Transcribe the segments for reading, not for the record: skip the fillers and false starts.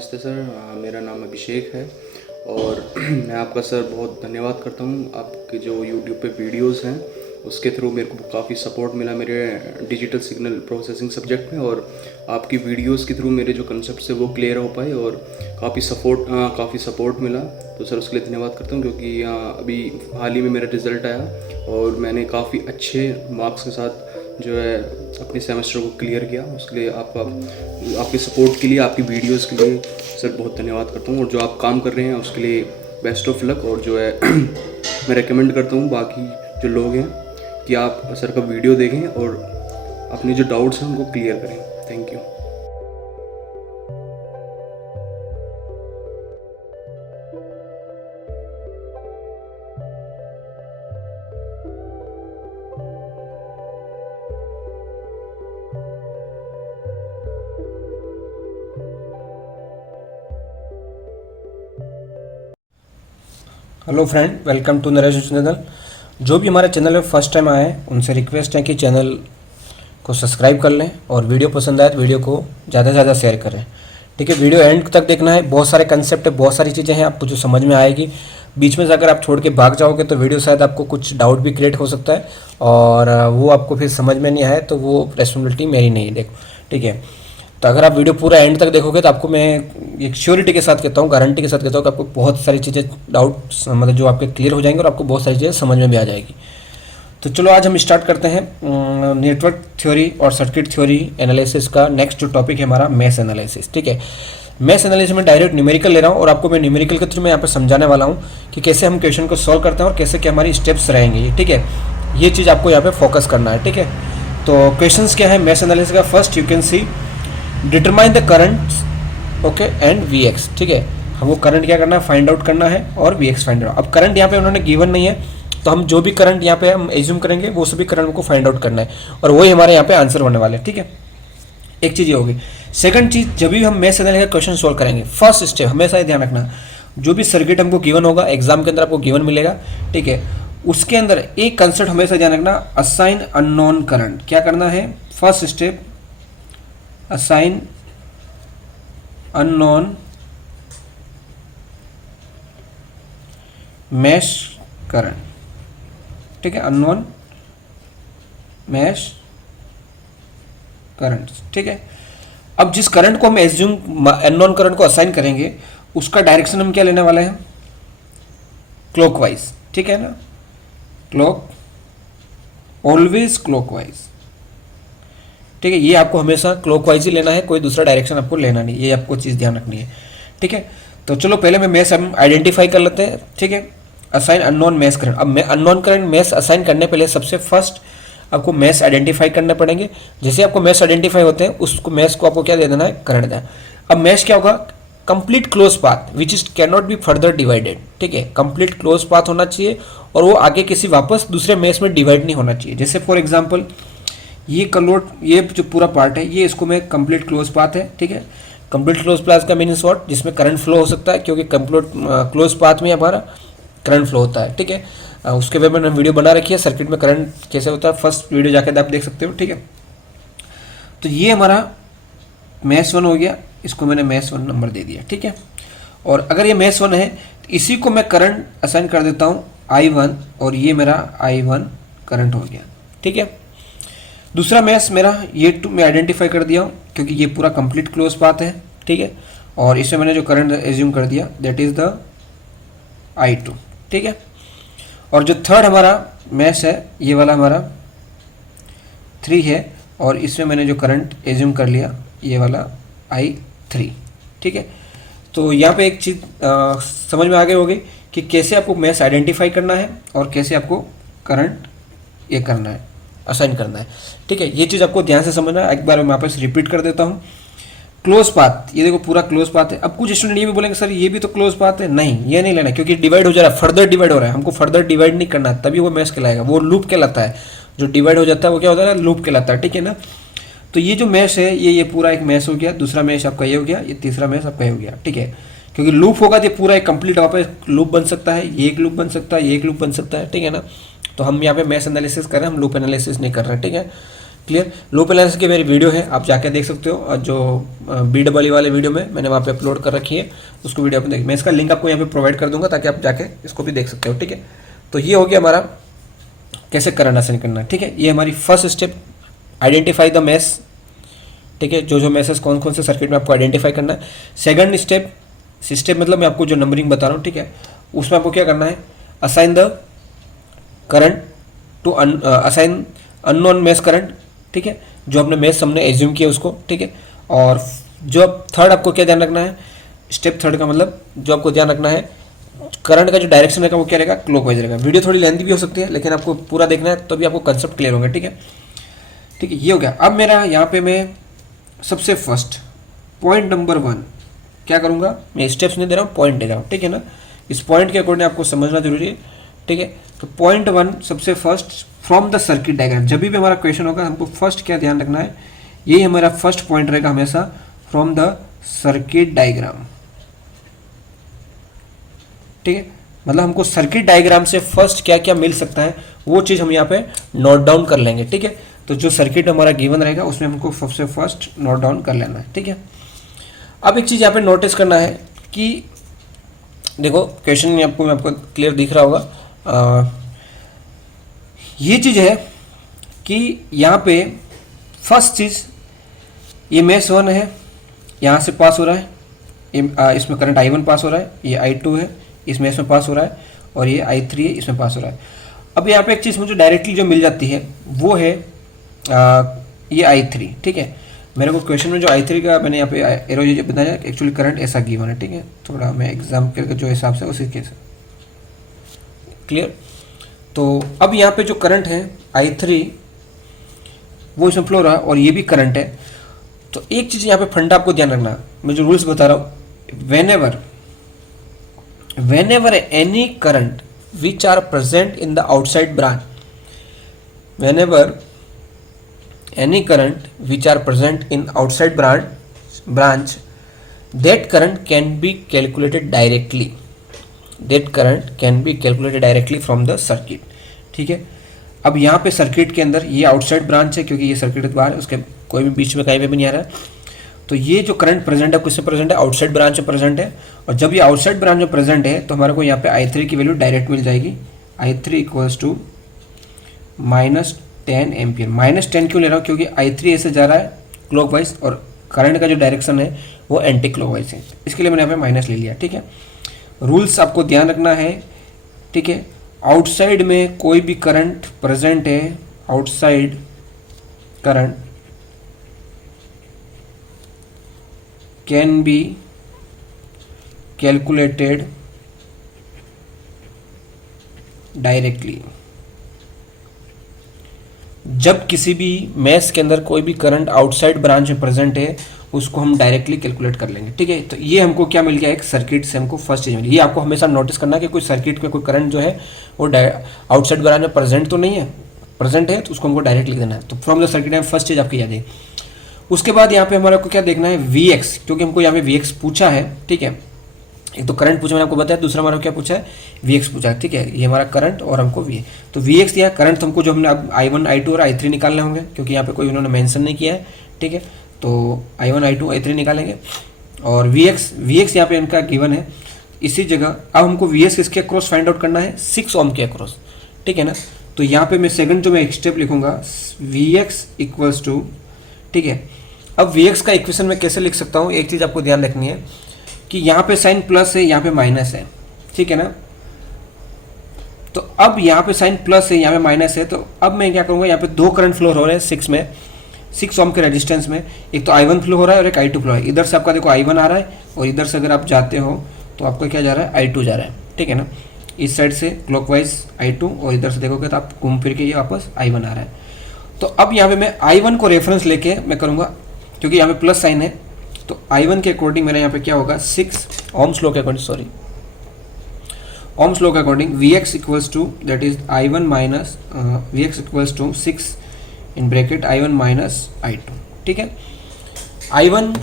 नमस्ते सर, मेरा नाम अभिषेक है और मैं आपका सर बहुत धन्यवाद करता हूँ। आपके जो यूट्यूब पे वीडियोस हैं उसके थ्रू मेरे को काफ़ी सपोर्ट मिला मेरे डिजिटल सिग्नल प्रोसेसिंग सब्जेक्ट में, और आपकी वीडियोस के थ्रू मेरे जो कंसेप्ट है वो क्लियर हो पाए और काफ़ी सपोर्ट मिला। तो सर उसके लिए धन्यवाद करता हूँ, क्योंकि अभी हाल ही में मेरा रिज़ल्ट आया और मैंने काफ़ी अच्छे मार्क्स के साथ जो है अपने सेमेस्टर को क्लियर किया। उसके लिए आपके सपोर्ट के लिए, आपकी वीडियोस के लिए सर बहुत धन्यवाद करता हूँ। और जो आप काम कर रहे हैं उसके लिए बेस्ट ऑफ लक। और जो है मैं रेकमेंड करता हूँ बाकी जो लोग हैं कि आप सर का वीडियो देखें और अपने जो डाउट्स हैं उनको क्लियर करें। Thank you. Hello friend, welcome to Naresh channel. जो भी हमारे चैनल में फर्स्ट टाइम आए हैं उनसे रिक्वेस्ट है कि चैनल को सब्सक्राइब कर लें और वीडियो पसंद आए तो वीडियो को ज़्यादा से ज़्यादा शेयर करें। ठीक है, वीडियो एंड तक देखना है। बहुत सारे कंसेप्ट है, बहुत सारी चीज़ें हैं आपको जो समझ में आएगी। बीच में से अगर आप छोड़ के भाग जाओगे तो वीडियो शायद आपको कुछ डाउट भी क्रिएट हो सकता है और वो आपको फिर समझ में नहीं आए तो वो रिस्पॉन्सिबिलिटी मेरी नहीं है। देखो, ठीक है, तो अगर आप वीडियो पूरा एंड तक देखोगे तो आपको मैं एक श्योरिटी के साथ कहता हूँ, गारंटी के साथ कहता हूँ कि आपको बहुत सारी चीज़ें डाउट मतलब जो आपके क्लियर हो जाएंगे और आपको बहुत सारी चीज़ें समझ में भी आ जाएगी। तो चलो आज हम स्टार्ट करते हैं नेटवर्क थ्योरी और सर्किट थ्योरी एनालिसिस का। नेक्स्ट जो टॉपिक है हमारा मैश एनालिसिस। ठीक है, मैश एनालिसिस में डायरेक्ट न्यूमेरिकल ले रहा हूँ और आपको मैं न्यूमेरिकल के थ्रू मैं यहाँ पे समझाने वाला हूँ कि कैसे हम क्वेश्चन को सॉल्व करते हैं और कैसे क्या हमारी स्टेप्स रहेंगे। ठीक है, ये चीज़ आपको यहाँ पे फोकस करना है। ठीक है, तो क्वेश्चन क्या है मैश एनालिसिस का? First you can see determine the current okay and V x. ठीक है, हमको करंट क्या करना है, फाइंड आउट करना है, और वी एक्स फाइंड आउट। अब करंट यहाँ पे उन्होंने गिवन नहीं है तो हम जो भी करंट यहाँ पे हम एज्यूम करेंगे वो सभी करंट को फाइंड आउट करना है और वही हमारे यहाँ पे आंसर होने वाले हैं। ठीक है, एक चीज़ ये होगी। सेकंड चीज़, जब भी हम मैश एनालिसिस का क्वेश्चन सोल्व करेंगे, फर्स्ट स्टेप हमेशा ये ध्यान रखना, जो भी सर्किट हमको गिवन होगा एग्जाम के अंदर आपको गिवन मिलेगा, ठीक है, उसके अंदर एक कंसेप्ट हमेशा ध्यान रखना, असाइन अननोन करंट। क्या करना है? First step, assign unknown mesh current. ठीक है, अननोन मैश करंट। ठीक है, अब जिस करंट को हम एज्यूम अननोन करंट को असाइन करेंगे उसका डायरेक्शन हम क्या लेने वाले हैं? क्लॉकवाइज। ठीक है ना, ऑलवेज क्लॉकवाइज। ठीक है, ये आपको हमेशा क्लॉकवाइज ही लेना है, कोई दूसरा डायरेक्शन आपको लेना नहीं, ये आपको चीज़ ध्यान रखनी है। ठीक है, तो चलो पहले मैं मैश हम आइडेंटिफाई कर लेते हैं। ठीक है, असाइन अननोन मैश करंट। अब मैं अननोन करंट मैश असाइन करने पहले सबसे फर्स्ट आपको मैश आइडेंटिफाई करने पड़ेंगे। जैसे आपको मैश आइडेंटिफाई होते हैं उसको मैश को आपको क्या दे देना है? करंट देना। अब मैश क्या होगा? Complete close path which is can not be further divided. ठीक है, कंप्लीट क्लोज पाथ होना चाहिए और वो आगे किसी वापस दूसरे मैश में डिवाइड नहीं होना चाहिए। जैसे फॉर एग्जाम्पल ये ये जो पूरा पार्ट है ये इसको मैं कंप्लीट क्लोज पाथ है। ठीक है, कंप्लीट क्लोज पाथ का मीनिंग व्हाट? जिसमें करंट फ्लो हो सकता है, क्योंकि कंप्लीट क्लोज पाथ में हमारा करंट फ्लो होता है। ठीक है, उसके बारे में वीडियो बना रखी है, सर्किट में करंट कैसे होता है, फर्स्ट वीडियो जाकर आप देख सकते हो। ठीक है, तो ये हमारा मैश 1 हो गया, इसको मैंने मैश 1 नंबर दे दिया। ठीक है, और अगर ये मैश 1 है तो इसी को मैं करंट असाइन कर देता हूँ I1 और ये मेरा I1 करंट हो गया। ठीक है, दूसरा मैश मेरा ये 2 मैं आइडेंटिफाई कर दिया हूँ क्योंकि ये पूरा कंप्लीट क्लोज पाथ है। ठीक है, और इसमें मैंने जो करंट एज्यूम कर दिया दैट इज द I2। ठीक है, और जो थर्ड हमारा मैश है ये वाला हमारा 3 है और इसमें मैंने जो करंट एज्यूम कर लिया ये वाला I3। ठीक है, तो यहाँ पे एक चीज़ समझ में आ गई होगी कि कैसे आपको मैश आइडेंटिफाई करना है और कैसे आपको करंट ये करना है, असाइन करना है। ठीक है, ये चीज़ आपको ध्यान से समझना है। एक बार मैं वापस रिपीट कर देता हूँ। क्लोज पाथ, ये देखो पूरा क्लोज पाथ है। अब कुछ स्टूडेंट ये भी बोलेंगे सर ये भी तो क्लोज पाथ है। नहीं, ये नहीं लेना क्योंकि डिवाइड हो जा रहा है, फर्दर डिवाइड हो रहा है। हमको फर्दर डिवाइड नहीं करना है, तभी वो मैश कहलाएगा। वो लूप कहलाता है, जो डिवाइड हो जाता है वो क्या होता है? लूप कहलाता है। ठीक है ना, तो ये जो मैश है ये पूरा एक मैश हो गया, दूसरा मैश आपका ये हो गया, ये तीसरा मैश आपका ये हो गया। ठीक है, क्योंकि लूप होगा तो पूरा एक कंप्लीट वापस लूप बन सकता है, ये एक लूप बन सकता है, ये एक लूप बन सकता है। ठीक है ना, तो हम यहाँ पे मैश एनालिसिस कर रहे हैं, हम लूप एनालिसिस नहीं कर रहे हैं। ठीक है, क्लियर। लो बैलेंस की मेरी वीडियो है, आप जाके देख सकते हो, और जो BEE वाले वीडियो में मैंने वहाँ पे अपलोड कर रखी है, उसको वीडियो आप देख, मैं इसका लिंक आपको यहाँ पे प्रोवाइड कर दूंगा ताकि आप जाके इसको भी देख सकते हो, ठीक है। तो ये हो गया हमारा कैसे करंट असाइन करना है, ठीक है। ये हमारी first step, identify the mess, ठीक है, जो मैसेज कौन कौन से सर्किट में आपको आइडेंटिफाई करना है। सेकंड स्टेप मतलब मैं आपको जो नंबरिंग बता रहा हूँ, ठीक है, उसमें आपको क्या करना है, assign the current to assign unknown mesh current, ठीक है, जो अपने मेस हमने एज्यूम किया उसको, ठीक है। और जो थर्ड आपको क्या ध्यान रखना है, स्टेप थर्ड का मतलब जो आपको ध्यान रखना है, करंट का जो डायरेक्शन रहेगा वो क्या रहेगा, क्लॉकवाइज रहेगा। वीडियो थोड़ी लेंथी भी हो सकती है, लेकिन आपको पूरा देखना है तो भी आपको कंसेप्ट क्लियर होगा, ठीक है। ठीक है, ये हो गया। अब मेरा यहाँ पे मैं सबसे फर्स्ट पॉइंट नंबर 1 क्या करूँगा, मैं स्टेप्स नहीं दे रहा हूँ, पॉइंट दे रहा हूँ, ठीक है ना। इस पॉइंट के अकॉर्डिंग आपको समझना जरूरी है, ठीक है। तो पॉइंट 1 सबसे first from the circuit diagram, जब भी हमारा क्वेश्चन होगा हमको फर्स्ट क्या ध्यान रखना है, यही हमारा फर्स्ट पॉइंट रहेगा हमेशा, फ्रॉम द सर्किट डायग्राम, ठीक है। मतलब हमको सर्किट डायग्राम से फर्स्ट क्या क्या मिल सकता है वो चीज़ हम यहाँ पे नोट डाउन कर लेंगे, ठीक है। तो जो सर्किट हमारा गिवन रहेगा उसमें हमको सबसे फर्स्ट नोट डाउन कर लेना है, ठीक है। अब एक चीज़ यहाँ पे नोटिस करना है कि देखो क्वेश्चन आपको क्लियर दिख रहा होगा, ये चीज़ है कि यहाँ पे फर्स्ट चीज़ ये मेस 1 है, यहाँ से पास हो रहा है, इसमें करंट I1 पास हो रहा है, ये I2 है, इसमें इसमें पास हो रहा है, और ये I3 है, इसमें पास हो रहा है। अब यहाँ पे एक चीज़ मुझे डायरेक्टली जो मिल जाती है वो है ये I3, ठीक है। मेरे को क्वेश्चन में जो I3 का मैंने यहाँ पे एरो जो बताया, एक्चुअली करंट ऐसा गिवन है, ठीक है। थोड़ा मैं एग्जाम के जो हिसाब से उसी के क्लियर। तो अब यहाँ पे जो करंट है I3 वो इसमें फ्लो रहा है और ये भी करंट है। तो एक चीज़ यहाँ पे फंडा आपको ध्यान रखना, मैं जो रूल्स बता रहा हूँ, whenever any current which are present in the outside branch, whenever any current which are present in outside branch, that current can be calculated directly, that current can be calculated directly from the circuit, ठीक है। अब यहाँ पे circuit के अंदर ये outside branch है, क्योंकि ये सर्किट के बाहर उसके कोई भी बीच में कहीं पे भी नहीं आ रहा है। तो ये जो करंट प्रेजेंट है किससे प्रेजेंट है, आउटसाइड ब्रांच में प्रेजेंट है। और जब ये आउटसाइड ब्रांच में प्रेजेंट है तो हमारे को यहाँ पे I3 की वैल्यू डायरेक्ट मिल जाएगी, I3 इक्वल्स टू -10 एम्पियर। -10 क्यों ले रहा हूँ, क्योंकि I3 ऐसे जा रहा है क्लॉकवाइज और करंट का जो डायरेक्शन है वो एंटी क्लॉकवाइज है, इसके लिए मैंने यहाँ पे माइनस ले लिया, ठीक है। रूल्स आपको ध्यान रखना है, ठीक है। आउटसाइड में कोई भी करंट प्रेजेंट है, outside current can be calculated directly. जब किसी भी मैस के अंदर कोई भी करंट आउटसाइड ब्रांच में प्रेजेंट है उसको हम डायरेक्टली कैलकुलेट कर लेंगे, ठीक है। तो ये हमको क्या मिल गया, एक सर्किट से हमको फर्स्ट चीज मिली। ये आपको हमेशा नोटिस करना है कि कोई सर्किट में कोई करंट जो है वो आउटसाइड ब्रांच में प्रेजेंट तो नहीं है, प्रेजेंट है तो उसको हमको डायरेक्ट लिख देना है। तो फ्रॉम द सर्किट में फर्स्ट चीज आपकी याद है। उसके बाद यहाँ पे हमारे को क्या देखना है, Vx, क्योंकि हमको यहाँ पे Vx पूछा है, ठीक है। एक तो करंट पूछा मैंने आपको बताया, दूसरा हमारा क्या पूछा है, Vx पूछा है, ठीक है। ये हमारा करंट और हमको V, तो Vx दिया, करंट हमको जो हमने अब I1 I2 और I3 निकालने होंगे, क्योंकि यहाँ पे कोई उन्होंने मेंशन नहीं किया है, ठीक है। तो I1 I2 I3 निकालेंगे और Vx यहाँ पे इनका गिवन है इसी जगह। अब हमको Vx इसके अक्रॉस फाइंड आउट करना है 6 ओम के अक्रॉस, ठीक है ना। तो यहाँ पे मैं सेकंड जो मैं एक स्टेप लिखूंगा Vx इक्वल्स टू, ठीक है। अब Vx का इक्वेशन में कैसे लिख सकता हूँ, एक चीज़ आपको ध्यान रखनी है कि यहाँ पे साइन प्लस है, यहाँ पे माइनस है, ठीक है ना। तो अब यहाँ पे साइन प्लस है, यहाँ पे माइनस है, तो अब मैं क्या करूँगा, यहाँ पे 2 करंट फ्लो हो रहे हैं 6 ओम के रेजिस्टेंस में। एक तो I1 फ्लो हो रहा है और एक I2 फ्लो है। इधर से आपका देखो I1 आ रहा है और इधर से अगर आप जाते हो तो आपका क्या जा रहा है, I2 जा रहा है, ठीक है ना। इस साइड से क्लॉकवाइज I2 और इधर से देखोगे तो आप घूम फिर के ये वापस I1 आ रहा है। तो अब यहाँ पे मैं I1 को रेफरेंस लेके मैं करूँगा, क्योंकि यहाँ पे प्लस साइन है, तो I1 के अकॉर्डिंग मेरा यहाँ पे क्या होगा, 6 ओम्स लॉ के अकॉर्डिंग, सॉरी ओम्स लॉ के according Vx equals to that is I1 minus Vx equals to 6 in bracket I1 minus I2, ठीक है। I1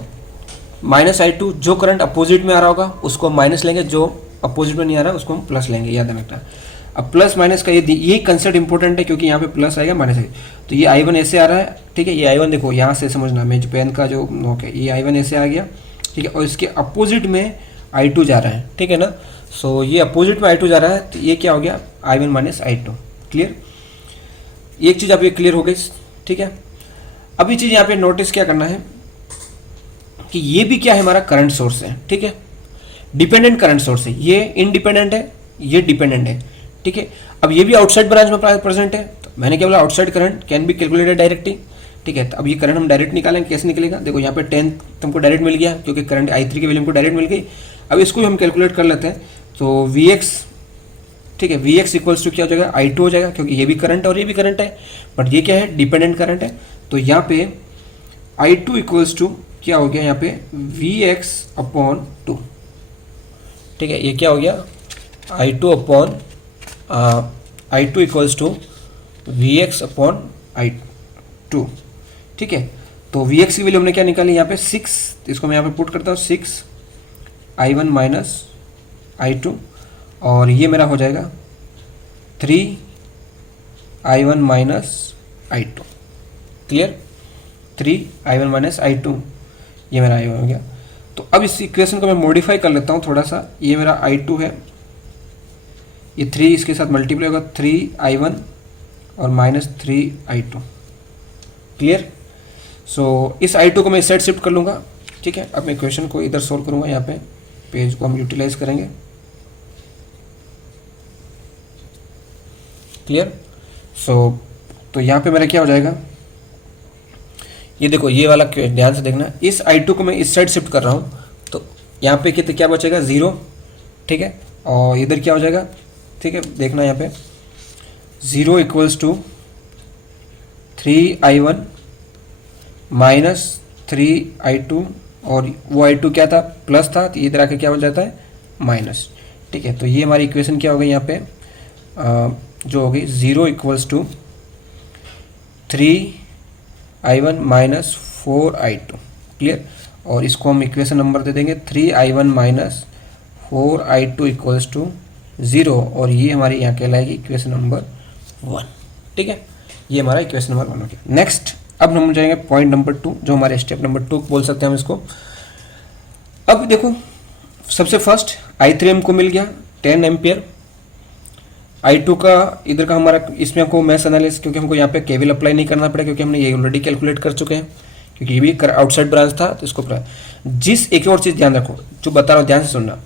माइनस I2, जो करंट अपोजिट में आ रहा होगा उसको माइनस लेंगे, जो अपोजिट में नहीं आ रहा उसको हम प्लस लेंगे, याद रखना। अब प्लस माइनस का ये कंसेप्ट इंपॉर्टेंट है क्योंकि यहाँ पे प्लस आएगा माइनस आएगा। तो ये I1 ऐसे आ रहा है, ठीक है, ये I1 देखो यहाँ से समझना, मैं जो पेन का जो नोक है ये I1 ऐसे आ गया, ठीक है, और इसके अपोजिट में I2 जा रहा है, ठीक है ना। सो ये अपोजिट में I2 जा रहा है, तो ये क्या हो गया I1 माइनस I2। क्लियर, एक चीज़ आप ये क्लियर हो गई, ठीक है। अब ये चीज़ यहाँ पे नोटिस क्या करना है कि ये भी क्या है, हमारा करंट सोर्स है, ठीक है, डिपेंडेंट करंट सोर्स है, ये इनडिपेंडेंट है, ये डिपेंडेंट है, ठीक है। अब ये भी आउटसाइड ब्रांच में प्रेजेंट है, तो मैंने क्या बोला, outside current can be calculated directly, ठीक है। तो अब ये करंट हम डायरेक्ट निकालेंगे, कैसे निकलेगा, देखो यहाँ पे 10 तुमको डायरेक्ट मिल गया क्योंकि करंट I3 की वैल्यू हमको डायरेक्ट मिल गई। अब इसको हम कैलकुलेट कर लेते हैं, तो Vx, ठीक है, Vx इक्वल्स टू क्या हो जाएगा, I2 हो जाएगा, क्योंकि ये भी करंट है और ये भी करंट है, बट ये क्या है, डिपेंडेंट करंट है। तो यहाँ पे I2 इक्वल्स टू क्या हो गया, यहाँ पे Vx अपॉन 2, ठीक है, ये क्या हो गया I2 upon I2 equals to Vx upon I2, ठीक है। तो Vx की वैल्यू हमने क्या निकाली यहाँ पे 6, तो इसको मैं यहाँ पे पुट करता हूँ 6 I1 माइनस I2, और ये मेरा हो जाएगा 3 I1 minus I2। Clear, 3 I1 minus I2, ये मेरा I1 हो गया। तो अब इस इक्वेशन को मैं मॉडिफाई कर लेता हूँ थोड़ा सा, ये मेरा I2 है, ये 3 इसके साथ मल्टीप्लाई होगा 3 I1 और माइनस 3 I2। क्लियर, सो इस I2 को मैं इस साइड शिफ्ट कर लूँगा, ठीक है। अब मैं इक्वेशन को इधर सोल्व करूँगा, यहाँ पे पेज को हम यूटिलाइज करेंगे। क्लियर, सो तो यहाँ पे मेरा क्या हो जाएगा, ये देखो ये वाला ध्यान से देखना, इस I2 को मैं इस साइड शिफ्ट कर रहा हूँ, तो यहाँ पे कितने क्या बचेगा 0, ठीक है, और इधर क्या हो जाएगा, ठीक है, देखना यहाँ पे 0 equals to 3 I1 minus 3 I2, और वो I2 क्या था, प्लस था, तो इधर आके क्या बन जाता है माइनस, ठीक है। तो ये हमारी इक्वेशन क्या हो गई यहाँ पे, जो हो गई 0 equals to 3 I1 minus 4 I2। Clear, और इसको हम इक्वेशन नंबर दे देंगे 3 I1 minus 4 I2 equals to 0, और ये हमारी यहाँ कहलाएगी इक्वेशन नंबर 1, ठीक है। ये हमारा इक्वेशन नंबर 1 हो गया। नेक्स्ट, अब हम जाएंगे पॉइंट नंबर 2, जो हमारे स्टेप नंबर 2 बोल सकते हैं हम इसको। अब देखो, सबसे फर्स्ट I3 हमको मिल गया 10 एम्पियर, I2 का इधर का हमारा, इसमें हमको मैश एनालिसिस, क्योंकि हमको यहाँ पे केवीएल अप्लाई नहीं करना पड़ेगा क्योंकि हमने ये ऑलरेडी कैलकुलेट कर चुके हैं, क्योंकि ये भी आउटसाइड ब्रांच था, तो इसको जिस एक और चीज़ ध्यान रखो, जो बता रहा हूँ ध्यान से सुनना,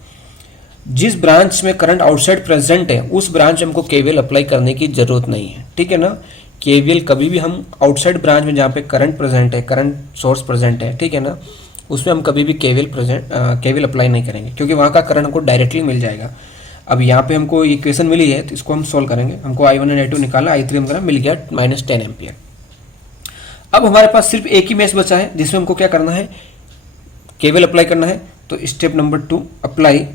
जिस ब्रांच में करंट आउटसाइड प्रेजेंट है उस ब्रांच में हमको केवीएल अप्लाई करने की जरूरत नहीं है, ठीक है ना। केवीएल कभी भी हम आउटसाइड ब्रांच में जहाँ पे करंट प्रेजेंट है, करंट सोर्स प्रेजेंट है, ठीक है ना, उसमें हम कभी भी केवीएल अप्लाई नहीं करेंगे क्योंकि वहाँ का करंट हमको डायरेक्टली मिल जाएगा। अब यहाँ पे हमको इक्वेशन मिली है, तो इसको हम सोल्व करेंगे, हमको I1 और I2 निकालना, I3 हमारा मिल गया माइनस 10 एम्पियर। अब हमारे पास सिर्फ एक ही मेश बचा है जिसमें हमको क्या करना है, केवीएल अप्लाई करना है। तो step number 2, apply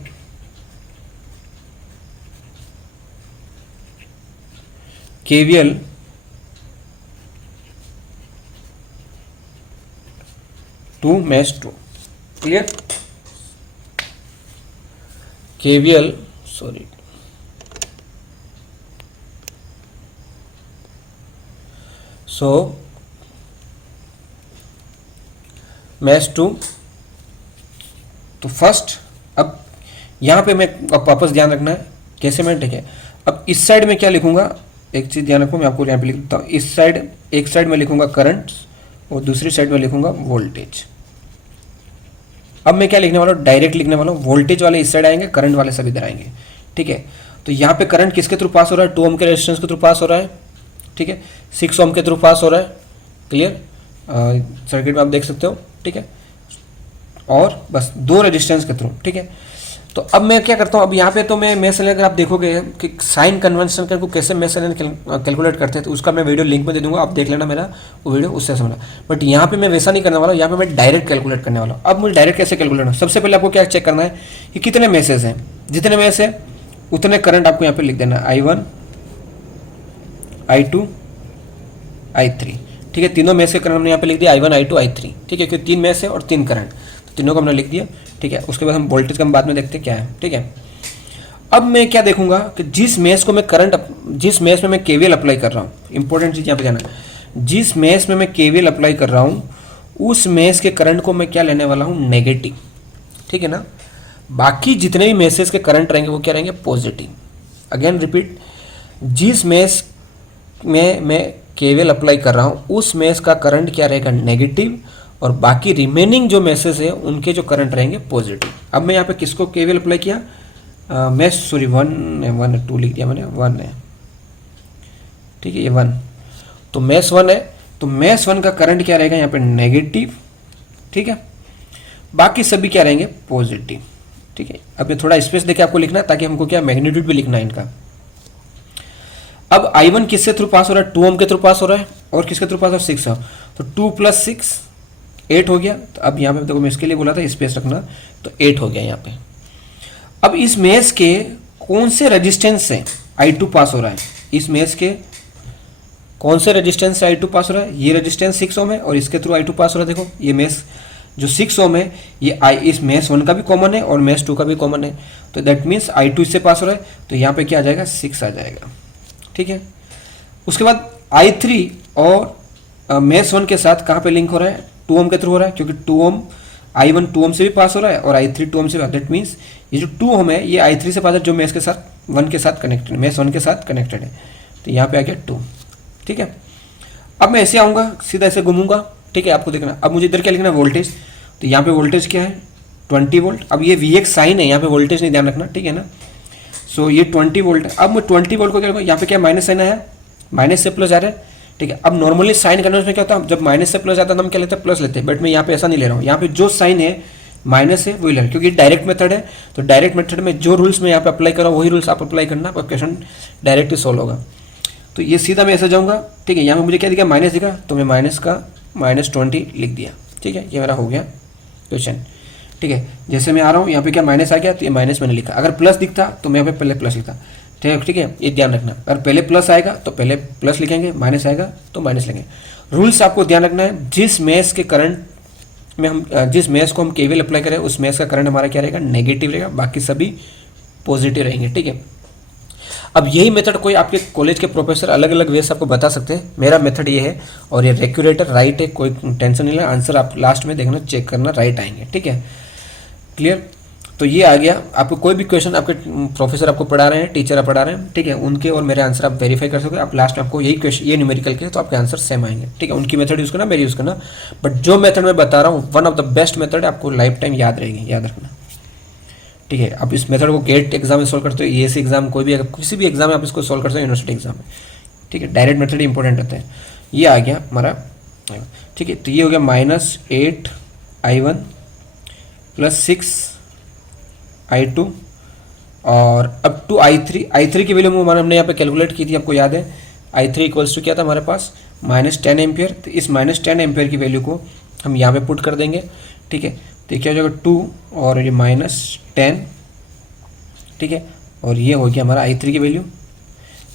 KVL to mesh 2। Clear, KVL sorry so mesh 2। तो फर्स्ट, अब यहाँ पे मैं, अब वापस ध्यान रखना है कैसे मैं, ठीक है। अब इस साइड में क्या लिखूंगा, एक चीज़ ध्यान रखो, मैं आपको यहाँ पे लिख देता हूँ, इस साइड, एक साइड में लिखूंगा करंट और दूसरी साइड में लिखूंगा वोल्टेज। अब मैं क्या लिखने वाला हूँ, डायरेक्ट लिखने वाला हूँ, वोल्टेज वाले इस साइड आएंगे, करंट वाले सब इधर आएंगे, ठीक है। तो यहाँ पे करंट किसके थ्रू पास हो रहा है, 2 ओम के रेजिस्टेंस के थ्रू पास हो रहा है, ठीक है, 6 ओम के थ्रू पास हो रहा है। क्लियर, सर्किट में आप देख सकते हो, ठीक है, और बस 2 रेजिस्टेंस के थ्रू, ठीक है। तो अब मैं क्या करता हूँ, अब यहाँ पे तो मैं मेश एनालिसिस, अगर आप देखोगे कि साइन कन्वेंशन को कैसे मेश एनालिसिस कैलकुलेट करते हैं, तो उसका मैं वीडियो लिंक में दे दूंगा, आप देख लेना मेरा वो वीडियो, उससे समझना। बट यहाँ पे मैं वैसा नहीं करने वाला हूँ, यहाँ पे मैं डायरेक्ट कैलकुलेट करने वाला हूँ। अब मुझे डायरेक्ट कैसे कैलकुलेट, सबसे पहले आपको क्या चेक करना है कि कितने मैसेज हैं, जितने मैसेज है उतने करंट आपको यहाँ पे लिख देना, I1 I2 I3, ठीक है। तीनों मैसेज करंट हमने यहाँ पे लिख दिया, I1 I2 I3, ठीक है, क्योंकि 3 मैसेज है और 3 करंट, तीनों को हमने लिख दिया, ठीक है। उसके बाद हम वोल्टेज का हम बाद में देखते हैं क्या है, ठीक है। अब मैं क्या देखूंगा कि जिस मेश में मैं केवीएल अप्लाई कर रहा हूँ, इंपॉर्टेंट चीज यहाँ पे जाना है, जिस मेश में मैं केवीएल अप्लाई कर रहा हूँ उस मेश के करंट को मैं क्या लेने वाला हूँ, नेगेटिव, ठीक है ना। बाकी जितने भी मेसेज के करंट रहेंगे वो क्या रहेंगे, पॉजिटिव। अगेन रिपीट, जिस मेश में मैं केवीएल अप्लाई कर रहा हूँ उस मेश का करंट क्या रहेगा, नेगेटिव, और बाकी रिमेनिंग जो मेसेज है उनके जो करंट रहेंगे पॉजिटिव। अब मैं यहाँ पे किसको केवीएल अप्लाई किया, मेश सॉरी 1 लिख दिया मैंने, 1 है, ठीक है, ये 1, तो मेश 1 है, तो मेश 1 का करंट क्या रहेगा यहाँ पे, नेगेटिव, ठीक है, बाकी सभी क्या रहेंगे, पॉजिटिव, ठीक है। अब ये थोड़ा स्पेस देके आपको लिखना है ताकि हमको क्या मैग्नीट्यूड भी लिखना है इनका। अब I1 किससे थ्रू पास हो रहा है, 2 ओम के थ्रू पास हो रहा है, और किसके थ्रू पास हो रहा है, 6 है, तो 2 + 6 8 हो गया। तो अब यहाँ पे देखो मैं इसके लिए बोला था स्पेस रखना, तो 8 हो गया यहाँ पे। अब इस मेश के कौन से रेजिस्टेंस से I2 पास हो रहा है, इस मेश के कौन से रेजिस्टेंस से I2 पास हो रहा है, ये रेजिस्टेंस 6 ओम है और इसके थ्रू I2 पास हो रहा है। देखो ये मेश जो 6 ओम है ये इस मेश 1 का भी कॉमन है और मेश 2 का भी कॉमन है, तो दैट मीन्स I2 इससे पास हो रहा है, तो यहाँ पे क्या आ जाएगा, 6 आ जाएगा, ठीक है। उसके बाद I3 और मेश 1 के साथ कहाँ पे लिंक हो रहा है, 2 ओम के थ्रू हो रहा है, क्योंकि 2 ओम I1 2 ओम से भी पास हो रहा है और I3 2 ओम से भी, दैट मीन्स ये जो 2 ओम है ये I3 से पास है जो मेश के साथ 1 के साथ कनेक्टेड है, मेश 1 के साथ कनेक्टेड है, तो यहाँ पे आ गया 2, ठीक है। अब मैं ऐसे आऊँगा, सीधा ऐसे घूमूंगा, ठीक है, आपको देखना। अब मुझे इधर क्या लिखना है, वोल्टेज, तो यहाँ पे वोल्टेज क्या है, 20 वोल्ट। अब ये Vx साइन है, यहाँ पे वोल्टेज नहीं, ध्यान रखना, ठीक है ना। सो ये 20 वोल्ट है। अब मैं 20 वोल्ट को क्या करूँगा, यहाँ पे क्या माइनस साइन आया, माइनस से प्लस आ रहा है, ठीक है। अब नॉर्मली साइन कन्वर्जन में क्या होता है, जब माइनस से प्लस आता है तो हम क्या लेते हैं, प्लस लेते हैं, बट मैं यहाँ पे ऐसा नहीं ले रहा हूँ, यहाँ पे जो साइन है माइनस है वही ले रहा हूँ, क्योंकि डायरेक्ट मेथड है, तो डायरेक्ट मेथड में जो रूल्स मैं यहाँ पे अप्लाई कर रहा हूँ वही रूल्स आप अप्लाई करना, आपका क्वेश्चन डायरेक्ट ही सॉल्व होगा। तो ये सीधा मैं ऐसे जाऊँगा, ठीक है, यहाँ पे मुझे क्या दिखा, माइनस दिखा, तो मैं माइनस का -20 लिख दिया, ठीक है, ये मेरा हो गया क्वेश्चन, ठीक है। जैसे मैं आ रहा हूँ यहाँ पे क्या माइनस आ गया, तो ये माइनस मैंने लिखा, अगर प्लस दिखता तो मैं यहाँ पे पहले प्लस लिखता, ठीक है, ये ध्यान रखना, अगर पहले प्लस आएगा तो पहले प्लस लिखेंगे, माइनस आएगा तो माइनस लिखेंगे। रूल्स आपको ध्यान रखना है, जिस मेश के करंट में हम जिस मेश को हम केवीएल अप्लाई करें उस मेश का करंट हमारा क्या रहेगा, नेगेटिव रहेगा, बाकी सभी पॉजिटिव रहेंगे, ठीक है। अब यही मेथड कोई आपके कॉलेज के प्रोफेसर अलग अलग वे से आपको बता सकते हैं, मेरा मेथड ये है और ये रेक्यूरेटर राइट है, कोई टेंशन नहीं है, आंसर आप लास्ट में देखना, चेक करना, राइट आएंगे, ठीक है, क्लियर। तो ये आ गया, आपको कोई भी क्वेश्चन आपके प्रोफेसर आपको पढ़ा रहे हैं, टीचर आप पढ़ा रहे हैं, ठीक है, उनके और मेरे आंसर आप वेरीफाई कर सकते हो। आप लास्ट में आपको यही क्वेश्चन, ये न्यूमेरिकल के, तो आपके आंसर सेम आएंगे, ठीक है। उनकी मेथड यूज़ करना, मेरी यूज़ करना, बट जो मेथड मैं बता रहा हूँ one of the best method है, आपको लाइफ टाइम याद रहेगी, याद रखना, ठीक है। आप इस मेथड को गेट एग्जाम में सोल्व करते हो, ESE एग्जाम, कोई भी किसी भी एग्जाम में आप इसको सोल्व करते हो, यूनिवर्सिटी एग्जाम में, ठीक है, डायरेक्ट मेथड इंपॉर्टेंट होता है। ये आ गया हमारा, ठीक है, तो ये हो गया -8 I1 + 6 I2, और अब 2 I3 की वैल्यू हमने यहाँ पे कैलकुलेट की थी, आपको याद है, I3 = क्या था हमारे पास, -10 एम्पियर। तो इस -10 एम्पियर की वैल्यू को हम यहाँ पे पुट कर देंगे, ठीक है, तो ये क्या हो जाएगा 2 और ये -10, ठीक है, और ये हो गया हमारा I3 की वैल्यू।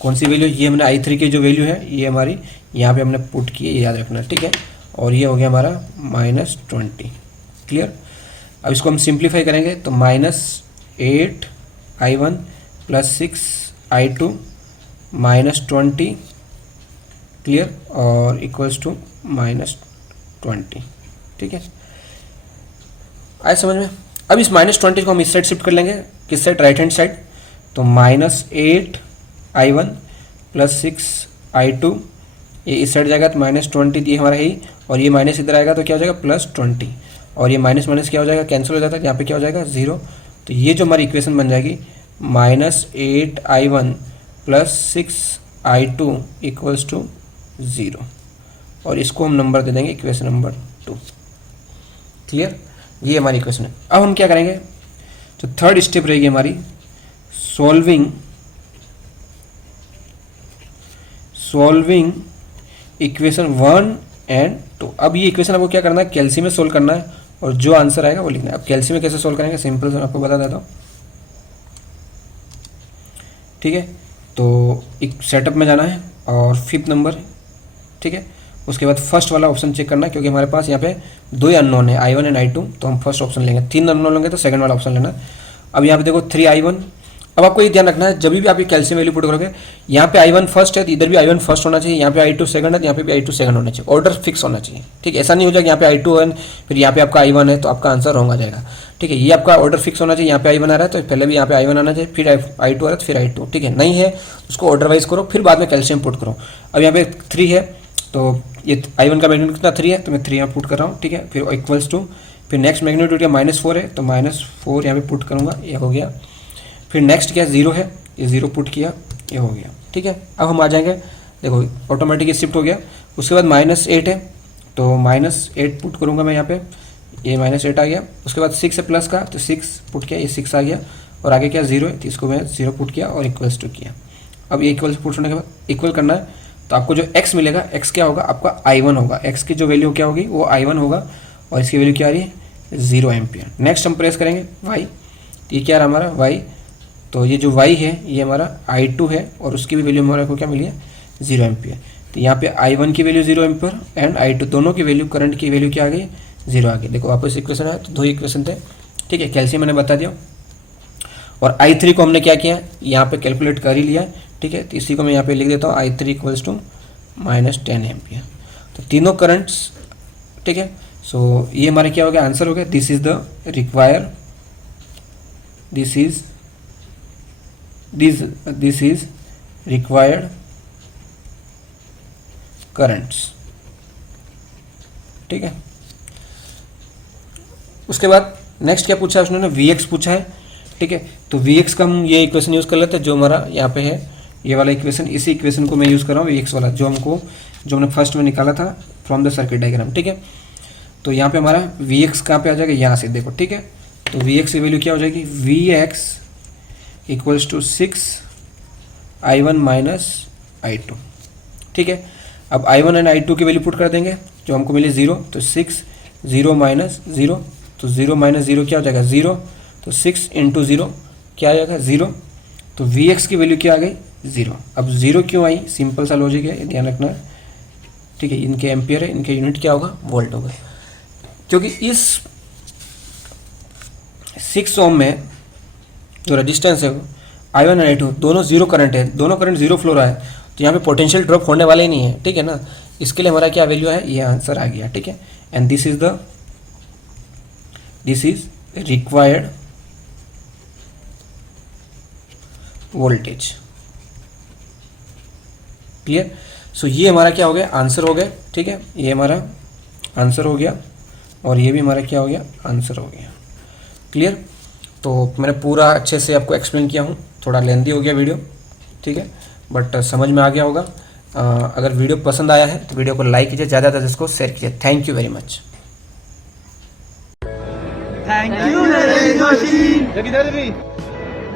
कौन सी वैल्यू, ये हमने I3 की जो वैल्यू है ये हमारी यहाँ पे हमने पुट की है, याद रखना, ठीक है, और ये हो गया हमारा -20, क्लियर। अब इसको हम सिंप्लीफाई करेंगे तो -8 I1 + 6 I2 -20, क्लियर, और = -20, ठीक है, आए समझ में। अब इस -20 को हम इस साइड शिफ्ट कर लेंगे, किस साइड, राइट हैंड साइड, तो -8 I1 + 6 I2, ये इस साइड जाएगा तो -20 ये हमारा ही, और ये माइनस इधर आएगा तो क्या हो जाएगा +20, और ये माइनस माइनस क्या हो जाएगा, कैंसिल हो जाता है, यहाँ पे क्या हो जाएगा 0। तो ये जो हमारी इक्वेशन बन जाएगी -8 I1 + 6 I2 = 0, और इसको हम नंबर दे देंगे इक्वेशन नंबर 2, क्लियर। ये हमारी इक्वेशन है। अब हम क्या करेंगे, तो थर्ड स्टेप रहेगी हमारी सॉल्विंग इक्वेशन 1 और 2। अब ये इक्वेशन आपको क्या करना है, कैल्सी में सोल्व करना है, और जो आंसर आएगा वो लिखना है। अब कैल्सी में कैसे सोल्व करेंगे, सिंपल से आपको बता देता हूँ, ठीक है। तो एक सेटअप में जाना है और 5th नंबर, ठीक है, उसके बाद फर्स्ट वाला ऑप्शन चेक करना है, क्योंकि हमारे पास यहाँ पे 2 ही अननोन है, I1 और I2, तो हम फर्स्ट ऑप्शन लेंगे। 3 अननोन लेंगे तो सेकंड वाला ऑप्शन लेना। अब यहाँ पे देखो 3 I1 अब आपको ये ध्यान रखना है, जब भी आप ये कैल्शियम वैल्यू पुट करोगे, यहाँ पे I1 फर्स्ट है तो इधर भी I1 फर्स्ट होना चाहिए, यहाँ पे I2 सेकंड है तो यहाँ पे भी I2 सेकंड होना चाहिए, ऑर्डर फिक्स होना चाहिए। ठीक है, ऐसा नहीं हो जाएगा यहाँ पे I2 है फिर यहाँ पे आपका I1 है तो आपका आंसर रॉन्ग आ जाएगा। ठीक है, ये आपका ऑर्डर फिक्स होना चाहिए, यहाँ पे I1 आ रहा है तो पहले भी यहाँ पे I1 आना चाहिए, फिर I2 आ रहा है तो फिर I2। ठीक है, नहीं है उसको ऑर्डर वाइज करो, फिर बाद में कैल्शियम पुट करो। अब यहाँ पे 3 है तो ये I1 का मैग्नीट्यूड कितना 3 है तो मैं 3 यहाँ पुट कर रहा हूँ। ठीक है, फिर इक्वल्स टू, फिर नेक्स्ट मैग्नीट्यूड -4 है तो -4 यहाँ पे पुट करूँगा, ये हो गया। फिर नेक्स्ट क्या 0 है, ये 0 पुट किया, ये हो गया। ठीक है, अब हम आ जाएंगे, देखो ऑटोमेटिक शिफ्ट हो गया। उसके बाद -8 है तो -8 पुट करूँगा मैं यहाँ पे, ये -8 आ गया। उसके बाद 6 है प्लस का तो 6 पुट किया, ये 6 आ गया। और आगे क्या 0 है तो इसको मैं 0 पुट किया और इक्वल्स टू किया। अब ये इक्वल्स पुट होने के बाद इक्वल करना है तो आपको जो x मिलेगा, x क्या होगा आपका I1 होगा, x की जो वैल्यू क्या होगी वो I1 होगा और इसकी वैल्यू क्या आ रही है 0 एम्पियर। नेक्स्ट हम प्रेस करेंगे y, तो ये क्या रहा हमारा y, तो ये जो y है ये हमारा I2 है और उसकी भी वैल्यू हमारे को क्या मिली है 0 एम्पियर। तो यहाँ पे I1 की वैल्यू 0 एम्पियर एंड I2 दोनों की वैल्यू, करंट की वैल्यू क्या आ गई 0 आ गई। देखो वापस इक्वेशन है तो 2 इक्वेशन थे। ठीक है, कैल्शियम मैंने बता दिया और I3 को हमने क्या किया यहाँ पे कैलकुलेट कर ही लिया। ठीक है, तो इसी को मैं यहाँ पे लिख देता हूँ I3 इक्वल्स टू -10 एम्पियर। तो तीनों करंट्स, ठीक है, सो ये हमारे क्या हो गया आंसर हो गया। This is the require, this is required currents. ठीक है, उसके बाद नेक्स्ट क्या पूछा है उसने, Vx पूछा है। ठीक है, तो Vx का हम ये इक्वेशन यूज़ कर लेते हैं जो हमारा यहाँ पे है, ये वाला इक्वेशन, इसी इक्वेशन को मैं यूज़ कर रहा हूँ Vx वाला जो हमने फर्स्ट में निकाला था फ्रॉम द सर्किट डायग्राम। ठीक है, तो यहाँ पे हमारा Vx कहाँ पे आ जाएगा, यहाँ से देखो। ठीक है, तो Vx की वैल्यू क्या हो जाएगी, Vx equals to 6 I1 - I2। ठीक है, अब I1 एंड I2 की वैल्यू पुट कर देंगे जो हमको मिले 0, तो 6 0 - 0, तो 0 - 0 क्या हो जाएगा 0, तो 6 × 0 क्या आ जाएगा 0। तो Vx की वैल्यू क्या आ गई 0। अब 0 क्यों आई, सिंपल सा लॉजिक है, ध्यान रखना है। ठीक है, इनके एम्पियर है, इनके यूनिट क्या होगा वोल्ट होगा, क्योंकि इस 6 ओम में जो रेजिस्टेंस है I1 और I2 दोनों 0 करंट है, दोनों करंट 0 फ्लो रहा है, तो यहाँ पे पोटेंशियल ड्रॉप होने वाले ही नहीं है। ठीक है ना, इसके लिए हमारा क्या वैल्यू है, ये आंसर आ गया। ठीक है, and this is required voltage. Clear, so ये हमारा क्या हो गया आंसर हो गया। ठीक है, ये हमारा आंसर हो गया और ये भी हमारा क्या हो गया आंसर हो गया। क्लियर, तो मैंने पूरा अच्छे से आपको एक्सप्लेन किया हूँ, थोड़ा लेंदी हो गया वीडियो। ठीक है, बट समझ में आ गया होगा। अगर वीडियो पसंद आया है तो वीडियो को लाइक कीजिए, ज़्यादा से ज़्यादा इसको शेयर कीजिए। Thank you very much. Thank you, Naresh Joshi.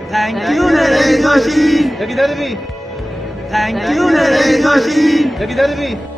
Thank you, Naresh Joshi. Thank you, Naresh Joshi.